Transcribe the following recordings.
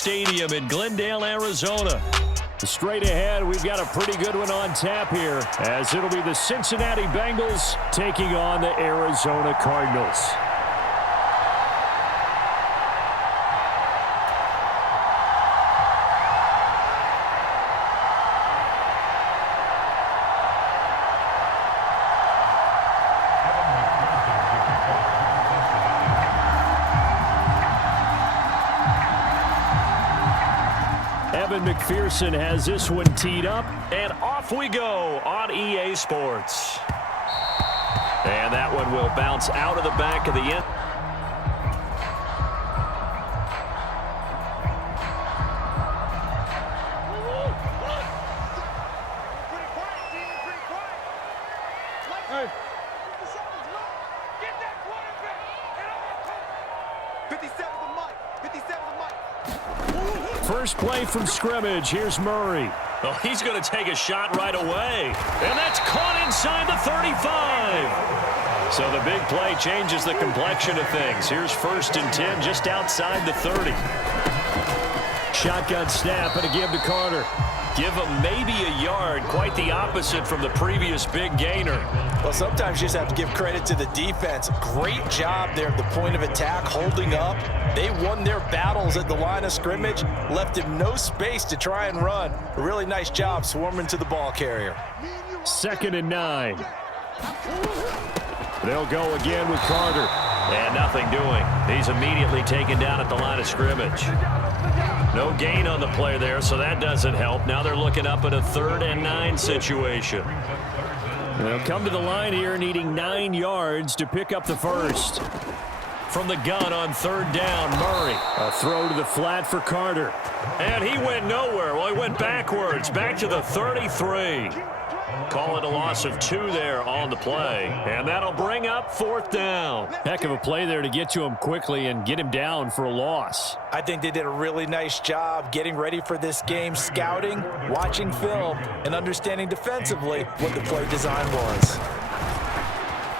Stadium in Glendale, Arizona. Straight ahead, we've got a pretty good one on tap here, as it'll be the Cincinnati Bengals taking on the Arizona Cardinals. McPherson has this one teed up, and off we go on EA Sports. And that one will bounce out of the back of the end. First play from scrimmage. Here's Murray. Oh, he's going to take a shot right away. And that's caught inside the 35. So the big play changes the complexion of things. Here's 1st and 10 just outside the 30. Shotgun snap and a give to Carter. Give him maybe a yard, quite the opposite from the previous big gainer. Well, sometimes you just have to give credit to the defense. Great job there at the point of attack, holding up. They won their battles at the line of scrimmage, left him no space to try and run. A really nice job swarming to the ball carrier. 2nd and 9. They'll go again with Carter. And nothing doing. He's immediately taken down at the line of scrimmage. No gain on the play there, so that doesn't help. Now they're looking up at a 3rd and 9 situation. They'll come to the line here needing 9 yards to pick up the first. From the gun on 3rd down, Murray. A throw to the flat for Carter. And he went nowhere. Well, he went backwards, back to the 33. Call it a loss of 2 there on the play. And that'll bring up 4th down. Heck of a play there to get to him quickly and get him down for a loss. I think they did a really nice job getting ready for this game, scouting, watching film, and understanding defensively what the play design was.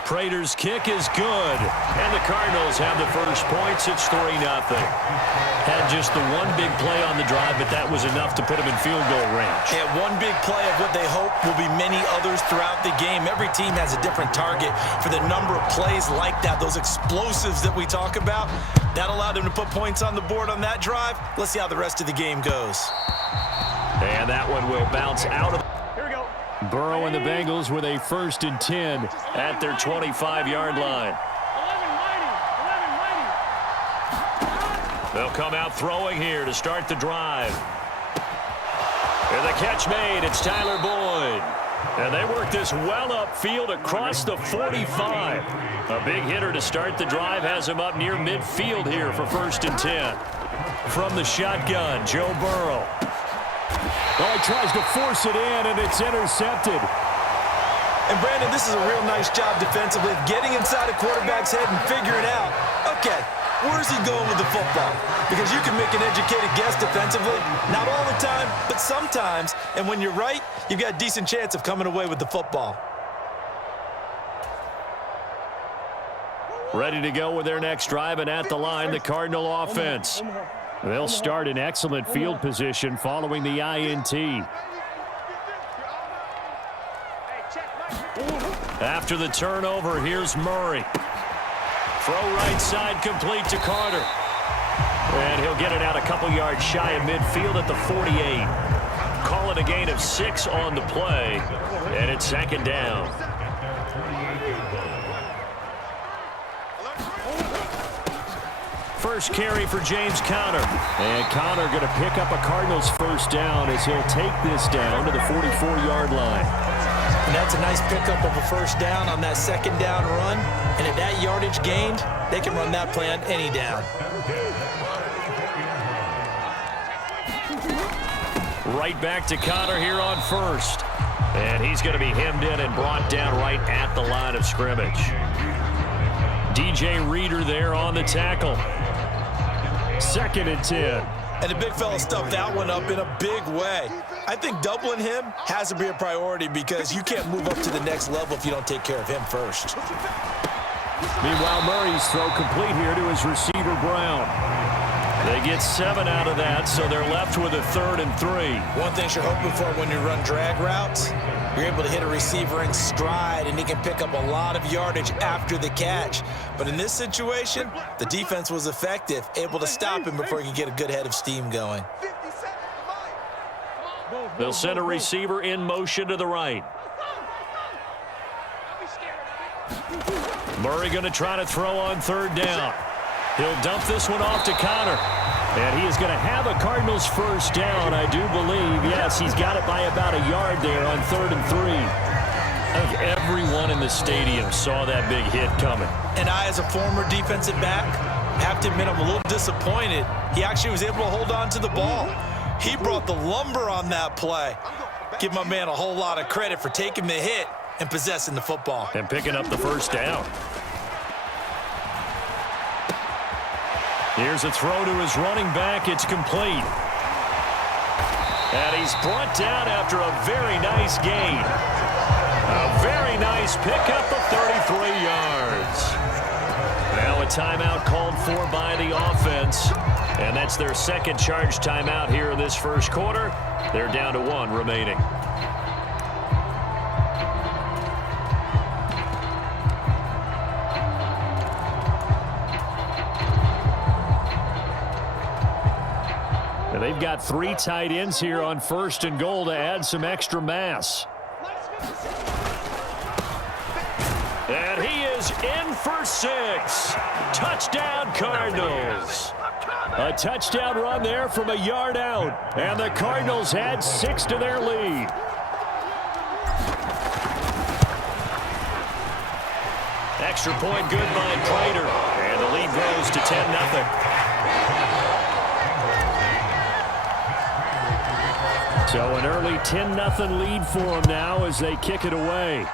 Prater's kick is good, and the Cardinals have the first points. It's 3-0. Had just the one big play on the drive, but that was enough to put them in field goal range. And one big play of what they hope will be many others throughout the game. Every team has a different target for the number of plays like that, those explosives that we talk about. That allowed them to put points on the board on that drive. Let's see how the rest of the game goes. And that one will bounce out of the... Burrow and the Bengals with a 1st and 10 at their 25-yard line. They'll come out throwing here to start the drive. And the catch made. It's Tyler Boyd. And they work this well upfield across the 45. A big hitter to start the drive has him up near midfield here for 1st and 10. From the shotgun, Joe Burrow. Well, he tries to force it in, and it's intercepted. And, Brandon, this is a real nice job defensively of getting inside a quarterback's head and figuring out, okay, where's he going with the football? Because you can make an educated guess defensively, not all the time, but sometimes. And when you're right, you've got a decent chance of coming away with the football. Ready to go with their next drive, and at the line, the Cardinal offense. They'll start in excellent field position following the INT. After the turnover, here's Murray. Throw right side complete to Carter. And he'll get it out a couple yards shy of midfield at the 48. Call it a gain of 6 on the play, and it's 2nd down. First carry for James Conner. And Conner going to pick up a Cardinals 1st down as he'll take this down to the 44-yard line. And that's a nice pickup of a 1st down on that 2nd down run. And at that yardage gained, they can run that play on any down. Right back to Conner here on 1st. And he's going to be hemmed in and brought down right at the line of scrimmage. DJ Reader there on the tackle. 2nd and 10. And the big fella stuffed that one up in a big way. I think doubling him has to be a priority because you can't move up to the next level if you don't take care of him first. Meanwhile, Murray's throw complete here to his receiver, Brown. They get 7 out of that, so they're left with a 3rd and 3. One thing you're hoping for when you run drag routes, you're able to hit a receiver in stride, and he can pick up a lot of yardage after the catch. But in this situation, the defense was effective, able to stop him before he could get a good head of steam going. They'll send a receiver in motion to the right. Murray going to try to throw on 3rd down. He'll dump this one off to Connor. And he is going to have a Cardinals first down, I do believe. Yes, he's got it by about a yard there on 3rd and 3. I think everyone in the stadium saw that big hit coming. And I, as a former defensive back, have to admit I'm a little disappointed. He actually was able to hold on to the ball. He brought the lumber on that play. Give my man a whole lot of credit for taking the hit and possessing the football. And picking up the first down. Here's a throw to his running back. It's complete. And he's brought down after a very nice gain. A very nice pickup of 33 yards. Now a timeout called for by the offense. And that's their second charge timeout here in this first quarter. They're down to 1 remaining. And they've got 3 tight ends here on 1st and goal to add some extra mass. And he is in for 6. Touchdown, Cardinals. A touchdown run there from a yard out. And the Cardinals add 6 to their lead. Extra point good by Prater. And the lead grows to 10-0. So an early 10-0 lead for them now as they kick it away.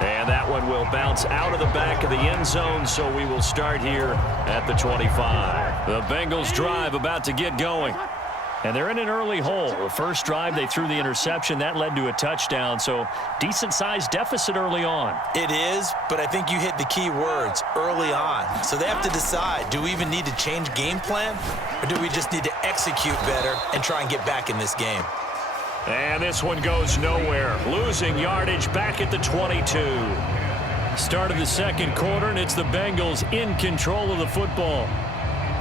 And that one will bounce out of the back of the end zone, so we will start here at the 25. The Bengals drive about to get going. And they're in an early hole. The first drive, they threw the interception. That led to a touchdown, so decent-sized deficit early on. It is, but I think you hit the key words, early on. So they have to decide, do we even need to change game plan, or do we just need to execute better and try and get back in this game? And this one goes nowhere. Losing yardage back at the 22. Start of the second quarter, and it's the Bengals in control of the football,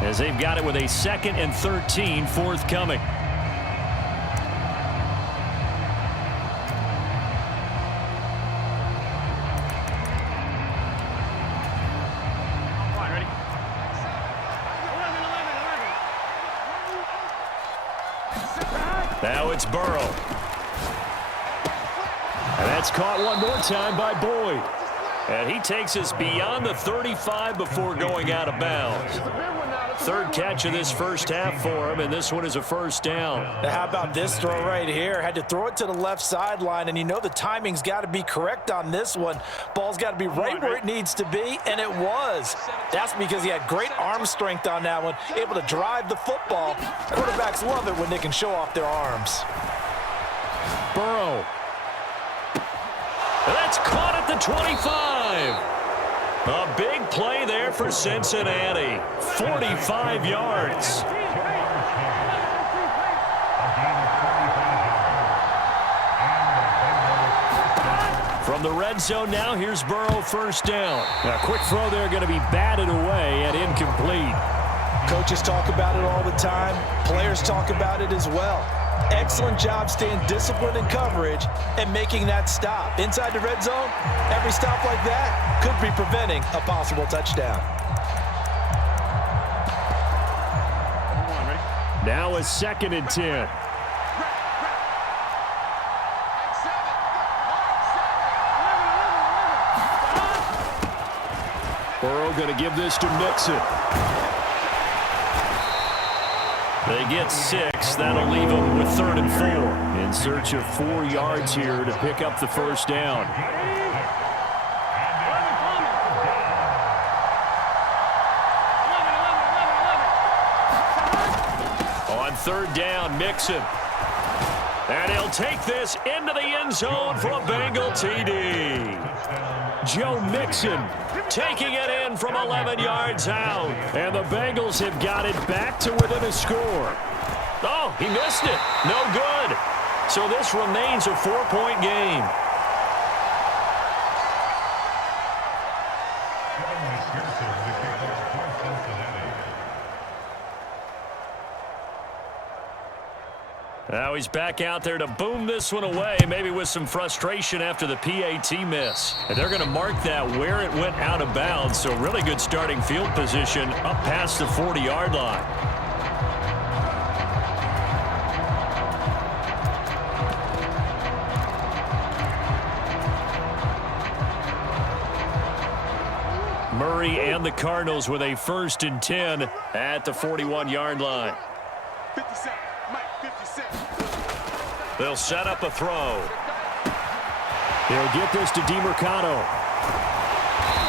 as they've got it with a 2nd and 13 forthcoming. Now it's Burrow. And that's caught one more time by Boyd. And he takes us beyond the 35 before going out of bounds. 3rd catch of this first half for him, and this one is a first down. Now how about this throw right here? Had to throw it to the left sideline, and you know the timing's got to be correct on this one. Ball's got to be right where it needs to be, and it was. That's because he had great arm strength on that one, able to drive the football. Quarterbacks love it when they can show off their arms. Burrow. That's caught at the 25. A big play there for Cincinnati. 45 yards. From the red zone now, here's Burrow first down. A quick throw there going to be batted away and incomplete. Coaches talk about it all the time. Players talk about it as well. Excellent job staying disciplined in coverage and making that stop. Inside the red zone, every stop like that could be preventing a possible touchdown. Now a 2nd and 10. Burrow going to give this to Mixon. They get 6. That'll leave them with 3rd and 4. In search of 4 yards here to pick up the first down. On 3rd down, Mixon. And he'll take this into the end zone for a Bengal TD. Joe Mixon taking it in from 11 yards out. And the Bengals have got it back to within a score. Oh, he missed it. No good. So this remains a 4-point game. Now he's back out there to boom this one away, maybe with some frustration after the PAT miss. And they're going to mark that where it went out of bounds, so really good starting field position up past the 40-yard line. Murray and the Cardinals with a 1st and 10 at the 41-yard line. 57. They'll set up a throw. He'll get this to DeMarcado.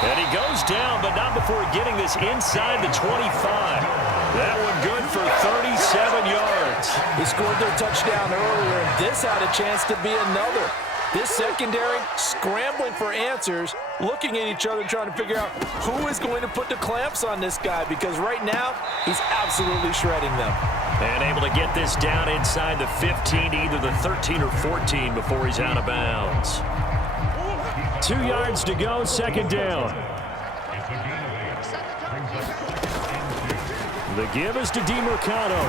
And he goes down, but not before getting this inside the 25. That one good for 37 yards. He scored their touchdown earlier, and this had a chance to be another. This secondary scrambling for answers, looking at each other, trying to figure out who is going to put the clamps on this guy, because right now he's absolutely shredding them. And able to get this down inside the 15, either the 13 or 14 before he's out of bounds. 2 yards to go, 2nd down. The give is to DeMarcado.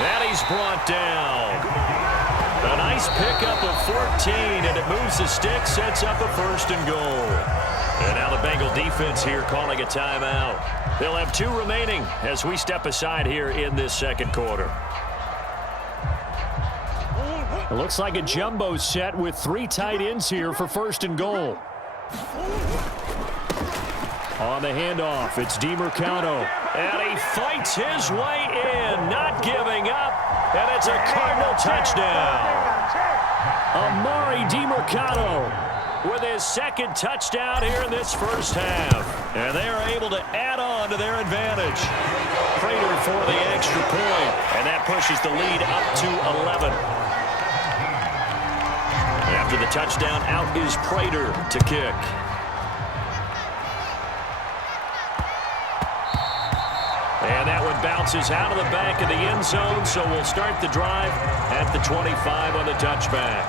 And he's brought down. A nice pickup of 14, and it moves the stick, sets up a 1st and goal. And now the Bengal defense here calling a timeout. They'll have 2 remaining as we step aside here in this 2nd quarter. It looks like a jumbo set with 3 tight ends here for 1st and goal. On the handoff, it's DeMarcado. And he fights his way in, not giving up. And it's a Cardinal touchdown. Amari DeMarcado with his 2nd touchdown here in this 1st half. And they are able to add on to their advantage. Prater for the extra point. And that pushes the lead up to 11. After the touchdown, out is Prater to kick. And that one bounces out of the back of the end zone, so we'll start the drive at the 25 on the touchback.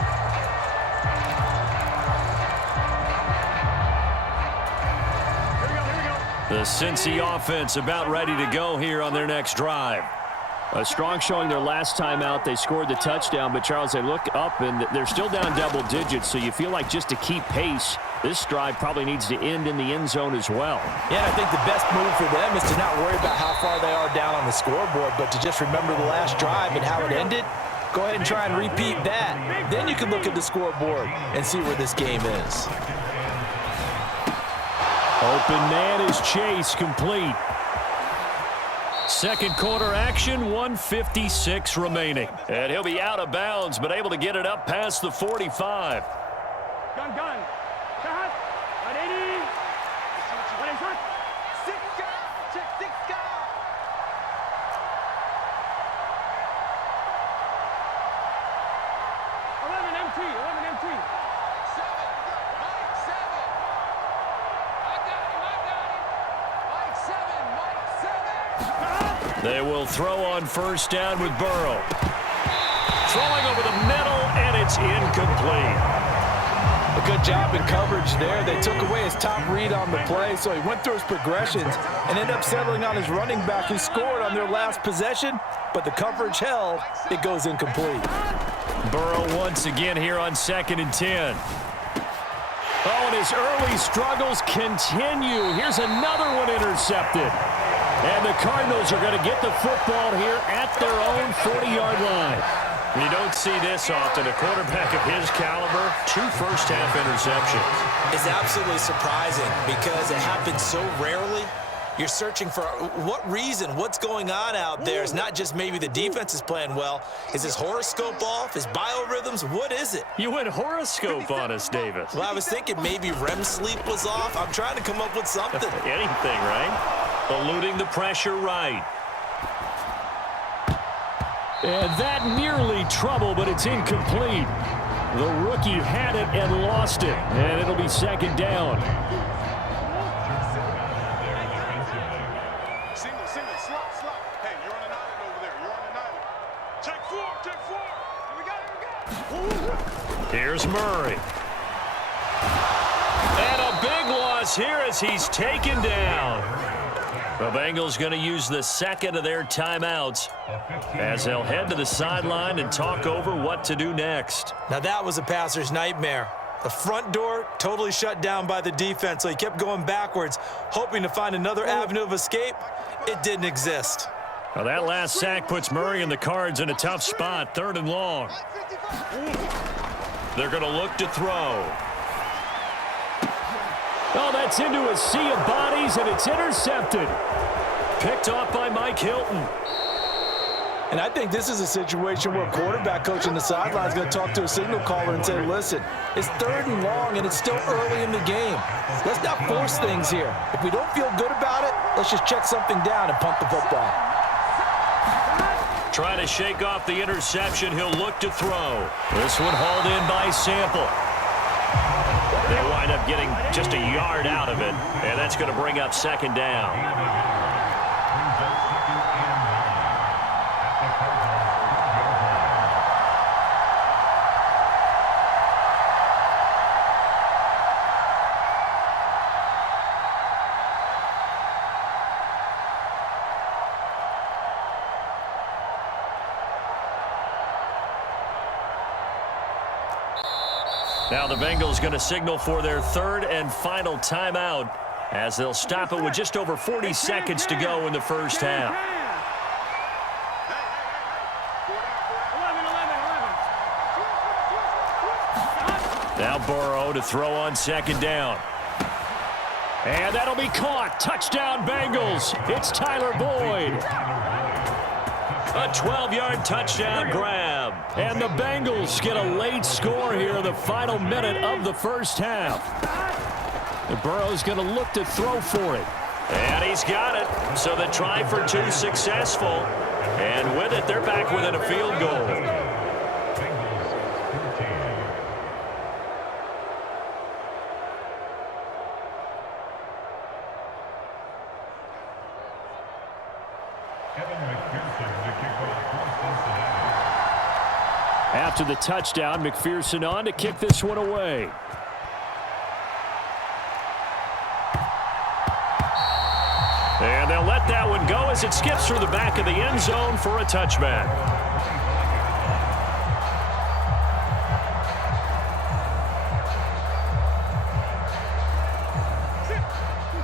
The Cincy offense about ready to go here on their next drive. A strong showing their last time out. They scored the touchdown, but Charles, they look up and they're still down double digits, so you feel like just to keep pace, this drive probably needs to end in the end zone as well. Yeah, and I think the best move for them is to not worry about how far they are down on the scoreboard, but to just remember the last drive and how it ended. Go ahead and try and repeat that. Then you can look at the scoreboard and see where this game is. Open man is Chase, complete. 2nd quarter action, 1:56 remaining. And he'll be out of bounds, but able to get it up past the 45. Gun. They will throw on 1st down with Burrow. Throwing over the middle, and it's incomplete. A good job in coverage there. They took away his top read on the play, so he went through his progressions and ended up settling on his running back who scored on their last possession, but the coverage held. It goes incomplete. Burrow once again here on 2nd and 10. Oh, and his early struggles continue. Here's another one intercepted. And the Cardinals are going to get the football here at their own 40-yard line. You don't see this often. A quarterback of his caliber, 2 first-half interceptions. It's absolutely surprising because it happens so rarely. You're searching for what reason, what's going on out there. It's not just maybe the defense is playing well. Is his horoscope off? His biorhythms? What is it? You went horoscope on us, Davis. Well, I was thinking maybe REM sleep was off. I'm trying to come up with something. Anything, right? Eluding the pressure right. And that nearly trouble, but it's incomplete. The rookie had it and lost it, and it'll be second down. Single, slot. Hey, you're on an island over there. You're on an island. Check four. Here we go. Here's Murray. And a big loss here as he's taken down. The Bengals going to use the second of their timeouts as they'll head to the sideline and talk over what to do next. Now that was a passer's nightmare. The front door totally shut down by the defense, so he kept going backwards, hoping to find another avenue of escape. It didn't exist. Well, that last sack puts Murray and the Cards in a tough spot, 3rd and long. They're going to look to throw. Oh, that's into a sea of bodies, and it's intercepted. Picked off by Mike Hilton. And I think this is a situation where a quarterback coach on the sideline is going to talk to a signal caller and say, listen, it's 3rd and long, and it's still early in the game. Let's not force things here. If we don't feel good about it, let's just check something down and punt the football. Trying to shake off the interception. He'll look to throw. This one hauled in by Sample. They wind up getting just a yard out of it, and that's going to bring up second down. Now the Bengals going to signal for their 3rd and final timeout as they'll stop it with just over 40 seconds to go in the first half. Now Burrow to throw on second down. And that'll be caught. Touchdown Bengals. It's Tyler Boyd. A 12-yard touchdown grab. And the Bengals get a late score here in the final minute of the first half. And Burrow's going to look to throw for it. And he's got it. So the try for 2 successful. And with it, they're back within a field goal. After the touchdown, McPherson on to kick this one away. And they'll let that one go as it skips through the back of the end zone for a touchback.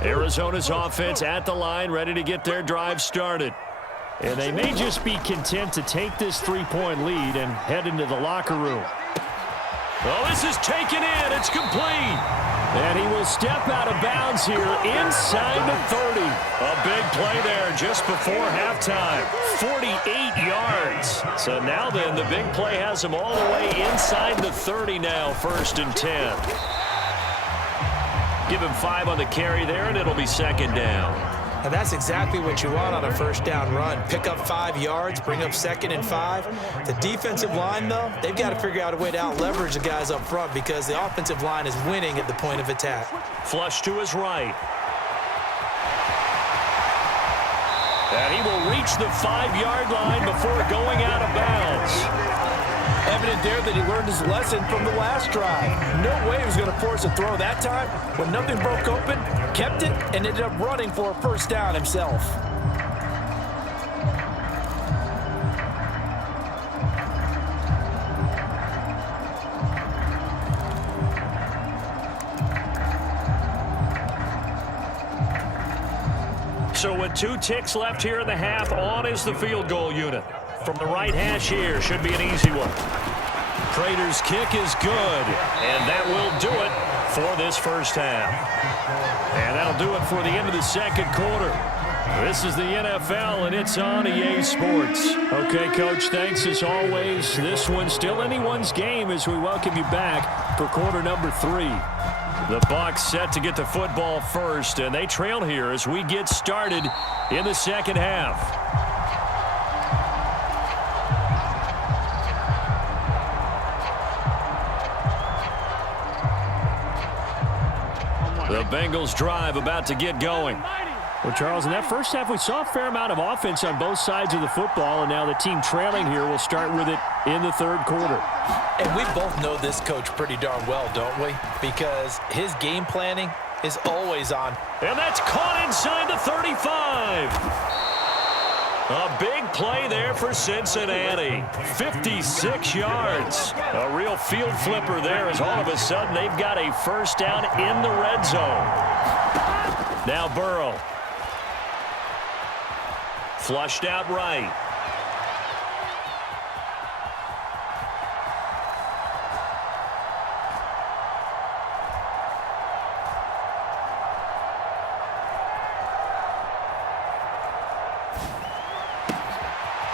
Arizona's offense at the line, ready to get their drive started. And they may just be content to take this 3-point lead and head into the locker room. Oh, this is taken in. It's complete. And he will step out of bounds here inside the 30. A big play there just before halftime. 48 yards. So now then, the big play has him all the way inside the 30 now, 1st and 10. Give him 5 on the carry there, and it'll be second down. And that's exactly what you want on a first down run. Pick up 5 yards, bring up 2nd and 5. The defensive line, though, they've got to figure out a way to out-leverage the guys up front because the offensive line is winning at the point of attack. Flush to his right. And he will reach the 5-yard line before going out of bounds. Evident there that he learned his lesson from the last drive. No way he was going to force a throw that time. When nothing broke open, kept it, and ended up running for a first down himself. So with 2 ticks left here in the half, on is the field goal unit. From the right hash here, should be an easy one. Prater's kick is good, and that will do it for this first half. And that'll do it for the end of the second quarter. This is the NFL, and it's on EA Sports. Okay, Coach, thanks as always. This one's still anyone's game as we welcome you back for quarter number 3. The Bucs set to get the football first, and they trail here as we get started in the second half. Bengals drive about to get going. Well, Charles, in that first half, we saw a fair amount of offense on both sides of the football, and now the team trailing here will start with it in the third quarter. And we both know this coach pretty darn well, don't we? Because his game planning is always on. And that's caught inside the 35. A big play there for Cincinnati. 56 yards. A real field flipper there as all of a sudden they've got a first down in the red zone. Now Burrow. Flushed out right.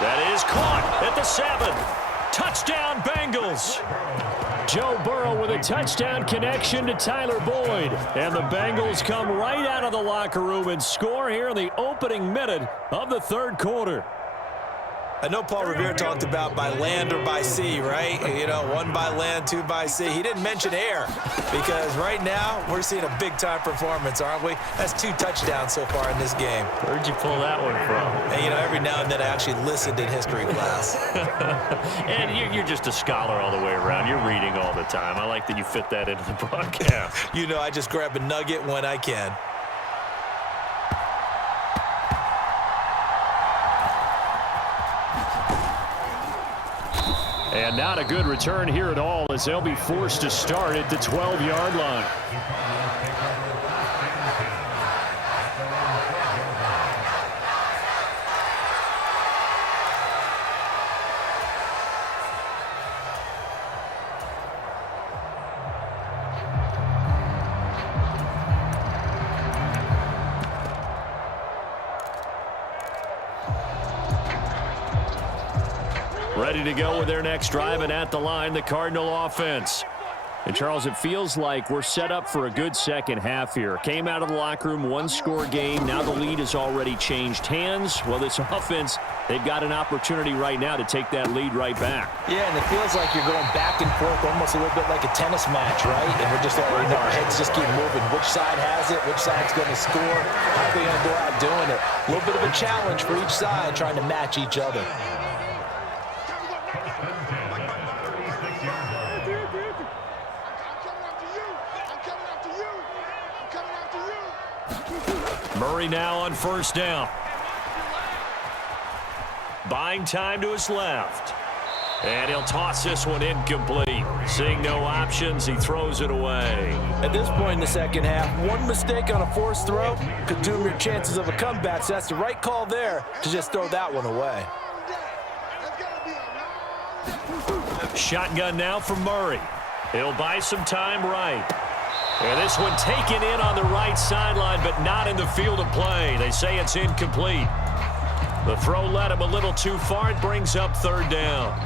That is caught at the 7. Touchdown, Bengals. Joe Burrow with a touchdown connection to Tyler Boyd. And the Bengals come right out of the locker room and score here in the opening minute of the third quarter. I know Paul Revere talked about by land or by sea, right? You know, 1 by land, 2 by sea. He didn't mention air because right now we're seeing a big-time performance, aren't we? That's 2 touchdowns so far in this game. Where'd you pull that one from? And, you know, every now and then I actually listened in history class. And you're just a scholar all the way around. You're reading all the time. I like that you fit that into the broadcast. You know, I just grab a nugget when I can. And not a good return here at all as they'll be forced to start at the 12-yard line. Ready to go with their next drive, and at the line, the Cardinal offense. And, Charles, it feels like we're set up for a good second half here. Came out of the locker room, 1-score game. Now the lead has already changed hands. Well, this offense, they've got an opportunity right now to take that lead right back. Yeah, and it feels like you're going back and forth almost a little bit like a tennis match, right? And we're just already know our heads just keep moving. Which side has it? Which side's going to score? How are they going to go out doing it? A little bit of a challenge for each side trying to match each other. Murray now on first down. Buying time to his left. And he'll toss this one incomplete. Seeing no options, he throws it away. At this point in the second half, one mistake on a forced throw could doom your chances of a comeback. So that's the right call there to just throw that one away. Shotgun now from Murray. He'll buy some time right. And this one taken in on the right sideline, but not in the field of play. They say it's incomplete. The throw led him a little too far. It brings up third down.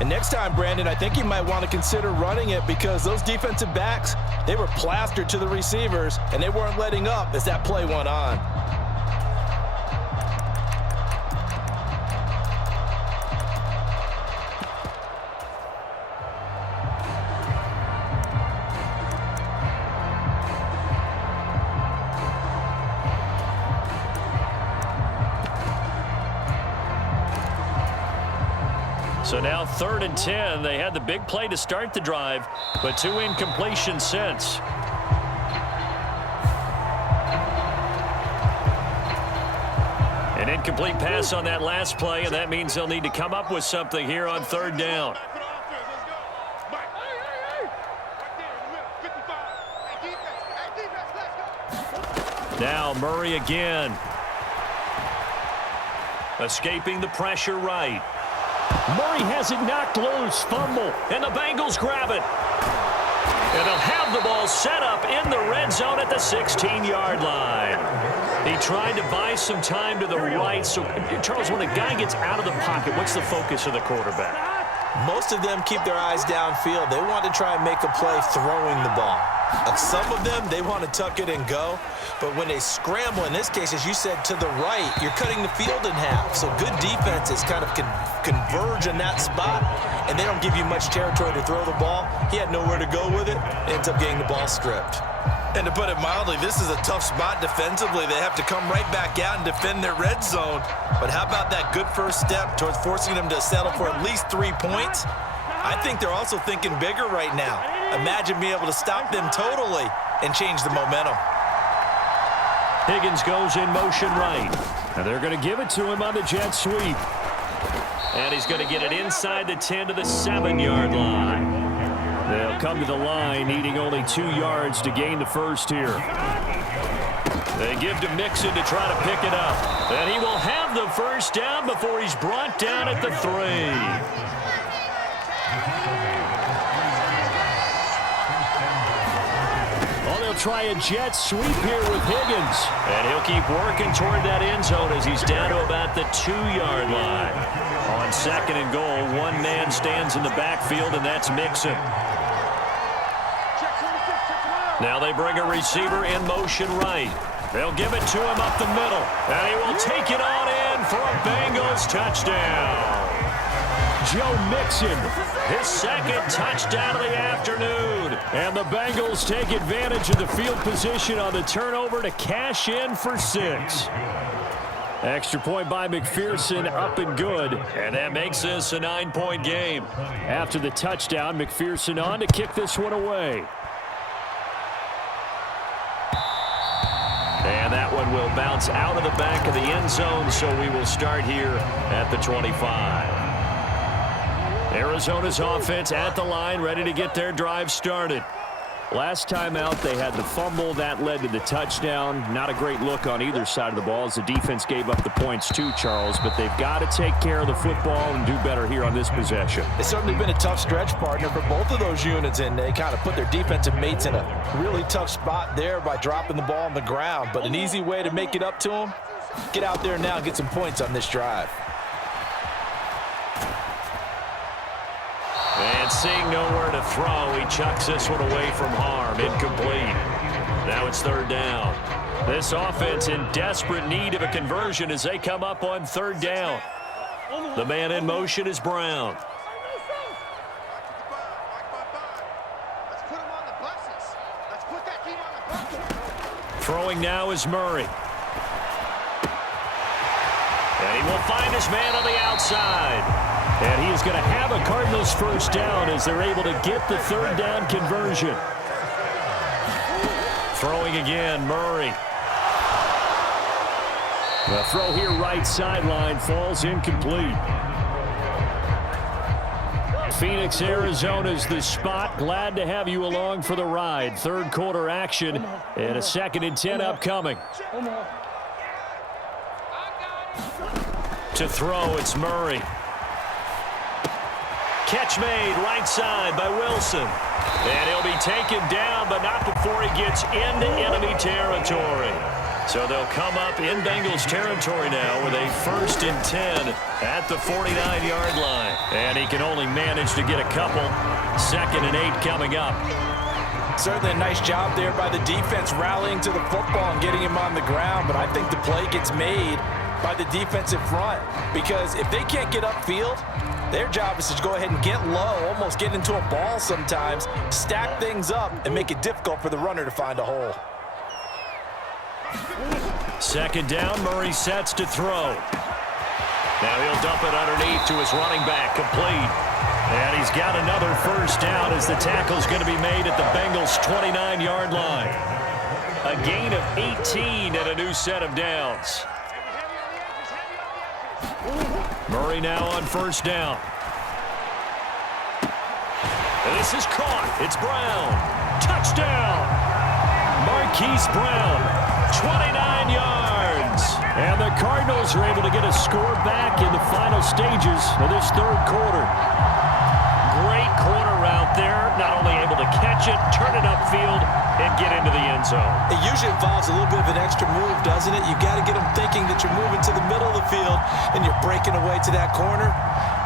And next time, Brandon, I think you might want to consider running it because those defensive backs, they were plastered to the receivers, and they weren't letting up as that play went on. So now 3rd and 10. They had the big play to start the drive, but 2 incompletions since. An incomplete pass on that last play, and that means they'll need to come up with something here on 3rd down. Now Murray again. Escaping the pressure right. Murray has it knocked loose. Fumble. And the Bengals grab it. And they'll have the ball set up in the red zone at the 16-yard line. He tried to buy some time to the right. So, Charles, when a guy gets out of the pocket, what's the focus of the quarterback? Most of them keep their eyes downfield. They want to try and make a play throwing the ball. Some of them, they want to tuck it and go. But when they scramble, in this case, as you said, to the right, you're cutting the field in half. So good defenses kind of converge in that spot, and they don't give you much territory to throw the ball. He had nowhere to go with it. Ends up getting the ball stripped. And to put it mildly, this is a tough spot defensively. They have to come right back out and defend their red zone. But how about that good first step towards forcing them to settle for at least 3 points? I think they're also thinking bigger right now. Imagine being able to stop them totally and change the momentum. Higgins goes in motion right. And they're going to give it to him on the jet sweep. And he's going to get it inside the 10 to the 7-yard line. They'll come to the line, needing only 2 yards to gain the first here. They give to Mixon to try to pick it up. And he will have the first down before he's brought down at the 3. They'll try a jet sweep here with Higgins. And he'll keep working toward that end zone as he's down to about the 2-yard line. On 2nd and goal, one man stands in the backfield, and that's Mixon. Now they bring a receiver in motion right. They'll give it to him up the middle. And he will take it on in for a Bengals touchdown. Joe Mixon, his 2nd touchdown of the afternoon. And the Bengals take advantage of the field position on the turnover to cash in for 6. Extra point by McPherson, up and good. And that makes this a 9-point game. After the touchdown, McPherson on to kick this one away. And that one will bounce out of the back of the end zone, so we will start here at the 25. Arizona's offense at the line, ready to get their drive started. Last time out, they had the fumble. That led to the touchdown. Not a great look on either side of the ball as the defense gave up the points too, Charles. But they've got to take care of the football and do better here on this possession. It's certainly been a tough stretch, partner, for both of those units, and they kind of put their defensive mates in a really tough spot there by dropping the ball on the ground. But an easy way to make it up to them, get out there now and get some points on this drive. And seeing nowhere to throw, he chucks this one away from harm. Incomplete. Now it's 3rd down. This offense in desperate need of a conversion as they come up on 3rd down. The man in motion is Brown. Throwing now is Murray. And he will find his man on the outside. And he is going to have a Cardinals first down as they're able to get the 3rd down conversion. Throwing again, Murray. The throw here right sideline falls incomplete. Phoenix, Arizona's the spot. Glad to have you along for the ride. 3rd quarter action and a 2nd and 10 upcoming. To throw, it's Murray. Catch made right side by Wilson. And he'll be taken down, but not before he gets into enemy territory. So they'll come up in Bengals territory now with a 1st and 10 at the 49-yard line. And he can only manage to get a couple. 2nd and 8 coming up. Certainly a nice job there by the defense rallying to the football and getting him on the ground, but I think the play gets made by the defensive front, because if they can't get upfield, their job is to go ahead and get low, almost get into a ball sometimes, stack things up, and make it difficult for the runner to find a hole. 2nd down, Murray sets to throw. Now he'll dump it underneath to his running back, complete. And he's got another first down as the tackle's going to be made at the Bengals' 29-yard line. A gain of 18 and a new set of downs. Murray now on first down. And this is caught. It's Brown. Touchdown. Marquise Brown, 29 yards. And the Cardinals are able to get a score back in the final stages of this 3rd quarter. Great corner route there. Not only able to catch it, turn it upfield, and get into the end zone. It usually involves a little bit of an extra move, doesn't it? You got to get them thinking that you're moving to the middle of the field and you're breaking away to that corner.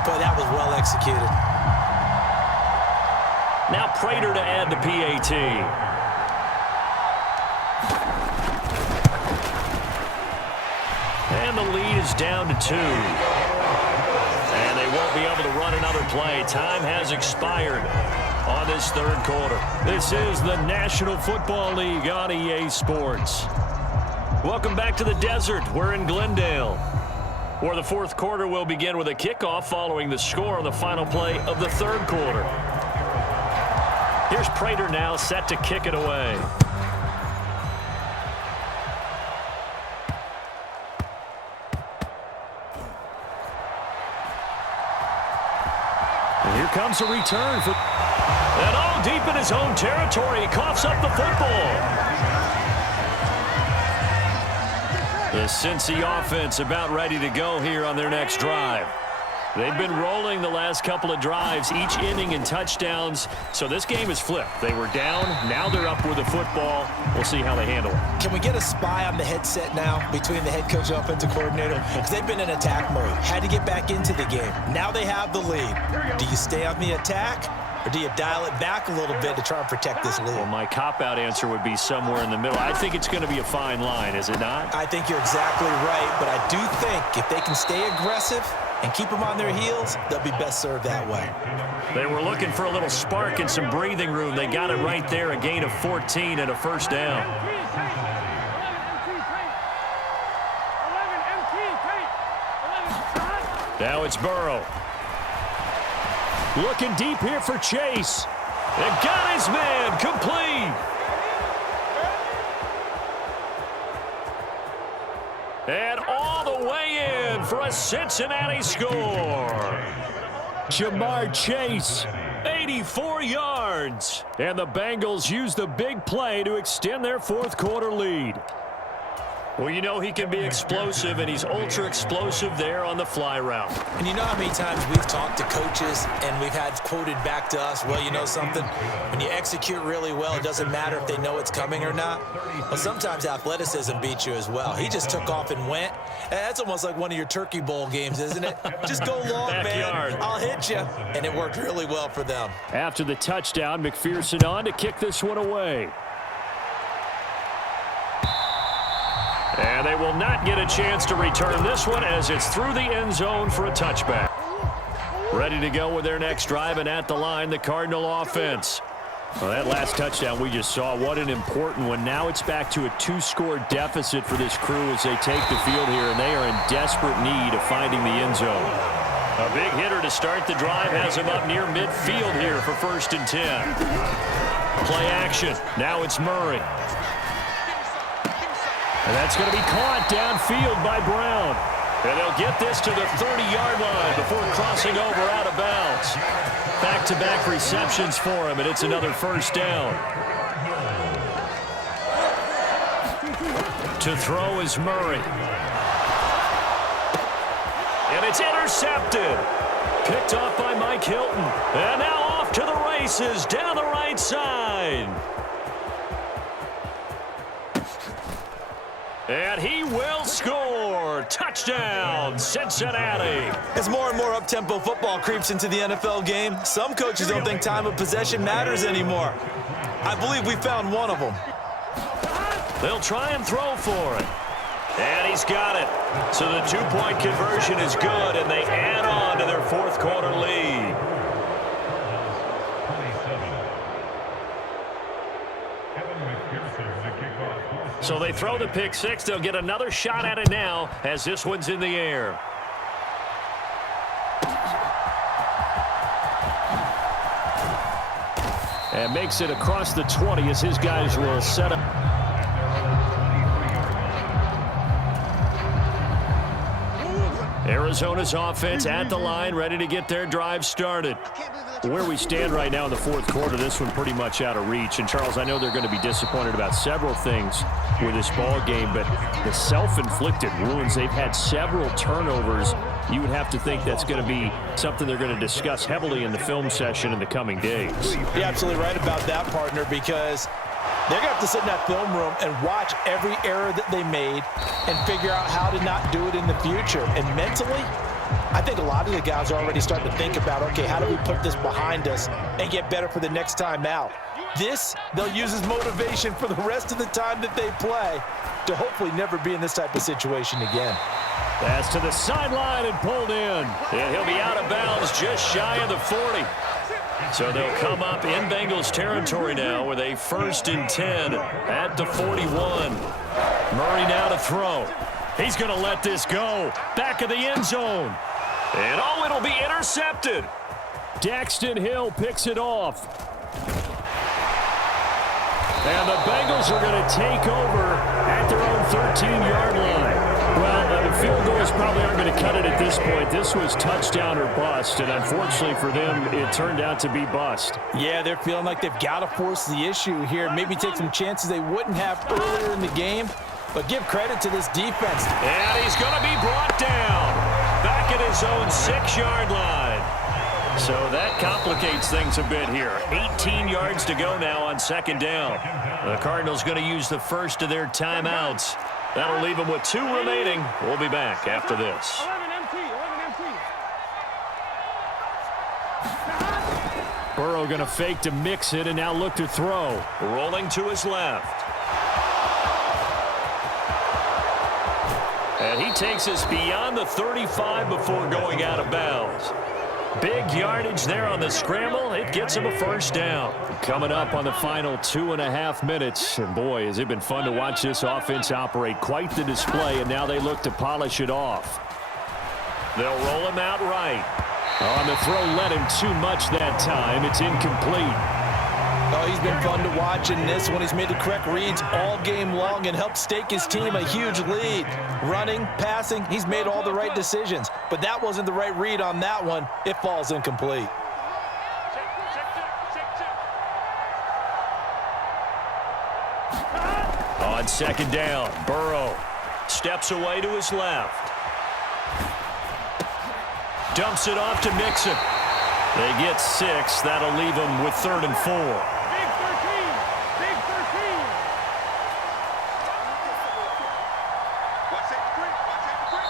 But that was well executed. Now Prater to add the PAT. And the lead is down to 2. And they won't be able to run another play. Time has expired. on this third quarter. This is the National Football League on EA Sports. Welcome back to the desert. We're in Glendale, where the fourth quarter will begin with a kickoff following the score on the final play of the third quarter. Here's Prater now set to kick it away. And here comes a return for... And all deep in his own territory, he coughs up the football. The Cincy offense about ready to go here on their next drive. They've been rolling the last couple of drives, each inning in touchdowns. So this game is flipped. They were down. Now they're up with the football. We'll see how they handle it. Can we get a spy on the headset now between the head coach and offensive coordinator? Because they've been in attack mode. Had to get back into the game. Now they have the lead. Do you stay on the attack? Or do you dial it back a little bit to try and protect this lead? Well, my cop-out answer would be somewhere in the middle. I think it's going to be a fine line, is it not? I think you're exactly right, but I do think if they can stay aggressive and keep them on their heels, they'll be best served that way. They were looking for a little spark and some breathing room. They got it right there, a gain of 14 and a first down. Now it's Burrow. Looking deep here for Chase. And got his man complete. And all the way in for a Cincinnati score. Jamar Chase, 84 yards. And the Bengals use the big play to extend their fourth quarter lead. Well, you know he can be explosive, and he's ultra-explosive there on the fly route. And you know how many times we've talked to coaches and we've had quoted back to us, well, you know something? When you execute really well, it doesn't matter if they know it's coming or not. Well, sometimes athleticism beats you as well. He just took off and went. That's almost like one of your Turkey Bowl games, isn't it? Just go long, Backyard. man. I'll hit you. And it worked really well for them. After the touchdown, McPherson on to kick this one away. And they will not get a chance to return this one as it's through the end zone for a touchback. Ready to go with their next drive, and at the line, the Cardinal offense. Well, that last touchdown we just saw, what an important one. Now it's back to a 2-score deficit for this crew as they take the field here, and they are in desperate need of finding the end zone. A big hitter to start the drive has him up near midfield here for 1st and 10. Play action. Now it's Murray. And that's going to be caught downfield by Brown. And they'll get this to the 30-yard line before crossing over out of bounds. Back-to-back receptions for him, and it's another first down. To throw is Murray. And it's intercepted. Picked off by Mike Hilton. And now off to the races down the right side. And he will score. Touchdown, Cincinnati. As more and more up-tempo football creeps into the NFL game, some coaches don't think time of possession matters anymore. I believe we found one of them. They'll try and throw for it. And he's got it. So the 2-point conversion is good, and they add on to their fourth quarter lead. So they throw the pick six. They'll get another shot at it now as this one's in the air. And makes it across the 20 as his guys will set up. Arizona's offense at the line, ready to get their drive started. Where we stand right now in the fourth quarter, this one pretty much out of reach. And, Charles, I know they're going to be disappointed about several things with this ball game, but the self-inflicted wounds, they've had several turnovers. You would have to think that's going to be something they're going to discuss heavily in the film session in the coming days. You're absolutely right about that, partner, because they're going to have to sit in that film room and watch every error that they made and figure out how to not do it in the future. And mentally, I think a lot of the guys are already starting to think about, okay, how do we put this behind us and get better for the next time out? This, they'll use as motivation for the rest of the time that they play to hopefully never be in this type of situation again. Pass to the sideline and pulled in. And he'll be out of bounds just shy of the 40. So they'll come up in Bengals territory now with a 1st and 10 at the 41. Murray now to throw. He's going to let this go. Back of the end zone. And it'll be intercepted. Daxton Hill picks it off. And the Bengals are going to take over at their own 13-yard line. Well, the field goals probably aren't going to cut it at this point. This was touchdown or bust, and unfortunately for them, it turned out to be bust. Yeah, they're feeling like they've got to force the issue here. Maybe take some chances they wouldn't have earlier in the game. But give credit to this defense. And he's going to be brought down. Back at his own 6-yard line. So that complicates things a bit here. 18 yards to go now on 2nd down. The Cardinals going to use the first of their timeouts. That'll leave them with 2 remaining. We'll be back after this. 11 MT. Burrow going to fake to mix it and now look to throw. Rolling to his left. And he takes us beyond the 35 before going out of bounds. Big yardage there on the scramble. It gets him a 1st down. Coming up on the final 2.5 minutes. And boy, has it been fun to watch this offense operate. Quite the display, and now they look to polish it off. They'll roll him out right. On the throw, let him too much that time. It's incomplete. Oh, he's been fun to watch in this one. He's made the correct reads all game long and helped stake his team a huge lead. Running, passing, he's made all the right decisions. But that wasn't the right read on that one. It falls incomplete. On 2nd down, Burrow steps away to his left. Dumps it off to Mixon. They get 6. That'll leave them with 3rd and 4.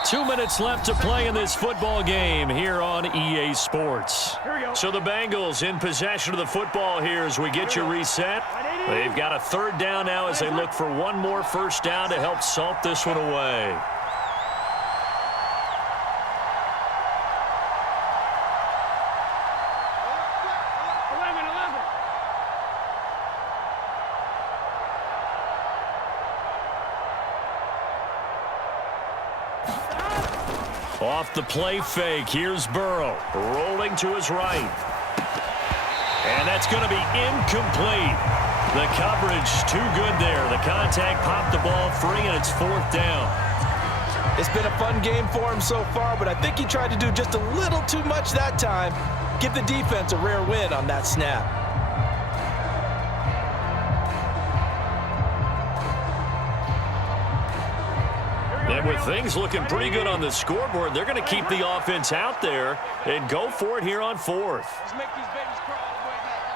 2 minutes left to play in this football game here on EA Sports. So the Bengals in possession of the football here as we get you reset. They've got a 3rd down now as they look for one more 1st down to help salt this one away. Off the play fake, here's Burrow, rolling to his right. And that's going to be incomplete. The coverage too good there. The contact popped the ball free, and it's 4th down. It's been a fun game for him so far, but I think he tried to do just a little too much that time. Give the defense a rare win on that snap. And with things looking pretty good on the scoreboard, they're going to keep the offense out there and go for it here on 4th. Let's make these babies crawl all the way down.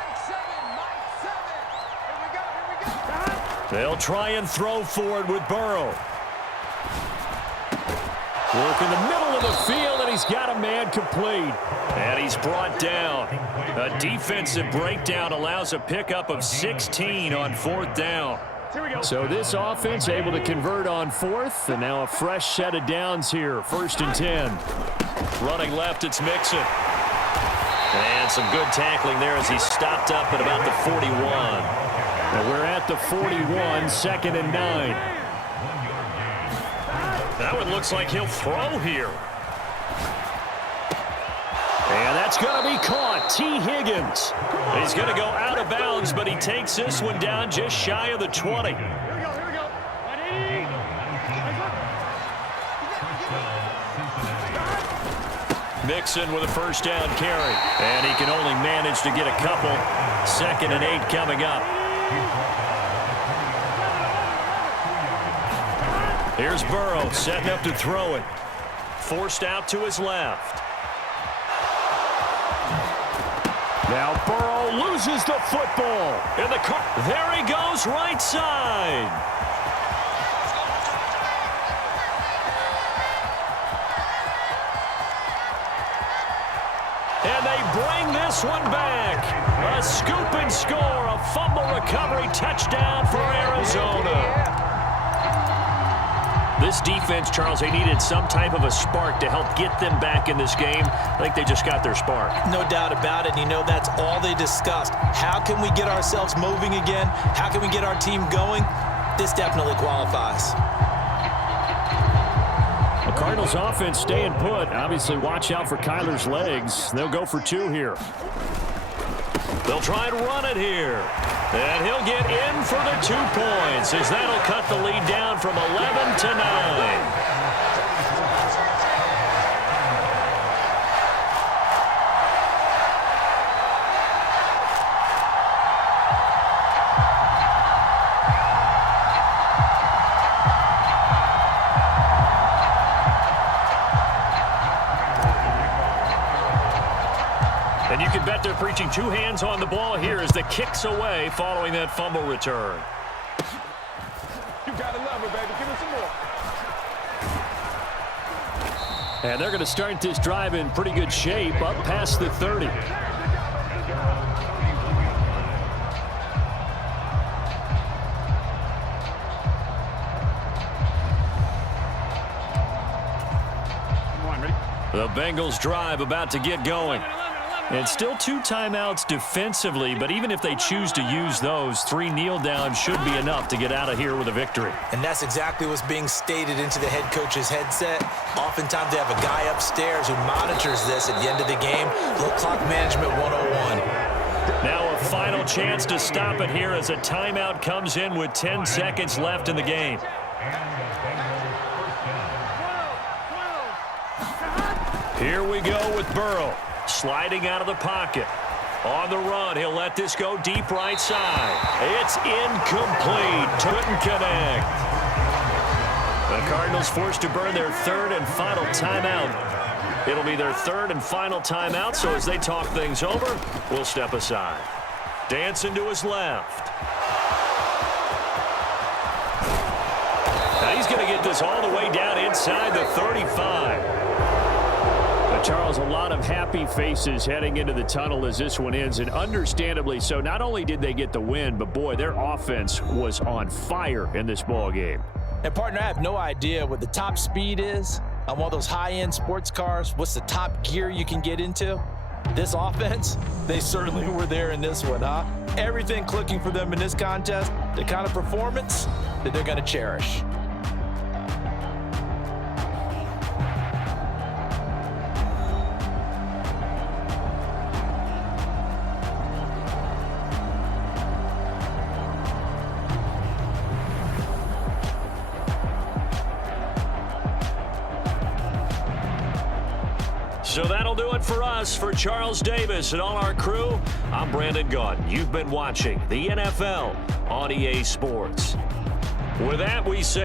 Mike 7. Here we go. They'll try and throw for it with Burrow. Work in the middle of the field, and he's got a man complete. And he's brought down. A defensive breakdown allows a pickup of 16 on 4th down. So this offense able to convert on 4th, and now a fresh set of downs here. 1st and 10. Running left, it's Mixon. And some good tackling there as he stopped up at about the 41. And we're at the 41, 2nd and 9. That one looks like he'll throw here. And that's going to be caught. T. Higgins. He's going to go out of bounds, but he takes this one down just shy of the 20. Here we go. 180. Mixon with a 1st down carry. And he can only manage to get a couple. 2nd and 8 coming up. Here's Burrow setting up to throw it. Forced out to his left. Now Burrow loses the football. In the car. There he goes, right side. And they bring this one back. A scoop and score, a fumble recovery touchdown for Arizona. This defense, Charles, they needed some type of a spark to help get them back in this game. I think they just got their spark. No doubt about it. You know, that's all they discussed. How can we get ourselves moving again? How can we get our team going? This definitely qualifies. The Cardinals offense staying put. Obviously, watch out for Kyler's legs. They'll go for 2 here. They'll try and run it here. And he'll get in for the 2 points as that'll cut the lead down from 11 to 9. And you can bet they're preaching 2 hands on the ball here as the kick's away following that fumble return. You gotta love it, baby. Give me some more. And they're going to start this drive in pretty good shape up past the 30. The Bengals drive about to get going. And still 2 timeouts defensively, but even if they choose to use those, 3 kneel downs should be enough to get out of here with a victory. And that's exactly what's being stated into the head coach's headset. Oftentimes they have a guy upstairs who monitors this at the end of the game. Little clock management 101. Now a final chance to stop it here as a timeout comes in with 10 seconds left in the game. Here we go with Burrow. Sliding out of the pocket. On the run, he'll let this go deep right side. It's incomplete. Couldn't connect. The Cardinals forced to burn their 3rd and final timeout. It'll be their 3rd and final timeout, so as they talk things over, we'll step aside. Dancing to his left. Now he's going to get this all the way down inside the 35. Charles, a lot of happy faces heading into the tunnel as this one ends, and understandably so. Not only did they get the win, but boy, their offense was on fire in this ball game. And partner, I have no idea what the top speed is on one of those high-end sports cars. What's the top gear you can get into? This offense, they certainly were there in this one, huh? Everything clicking for them in this contest, the kind of performance that they're going to cherish. So that'll do it for us. For Charles Davis and all our crew, I'm Brandon Gaudin. You've been watching the NFL on EA Sports. With that, we say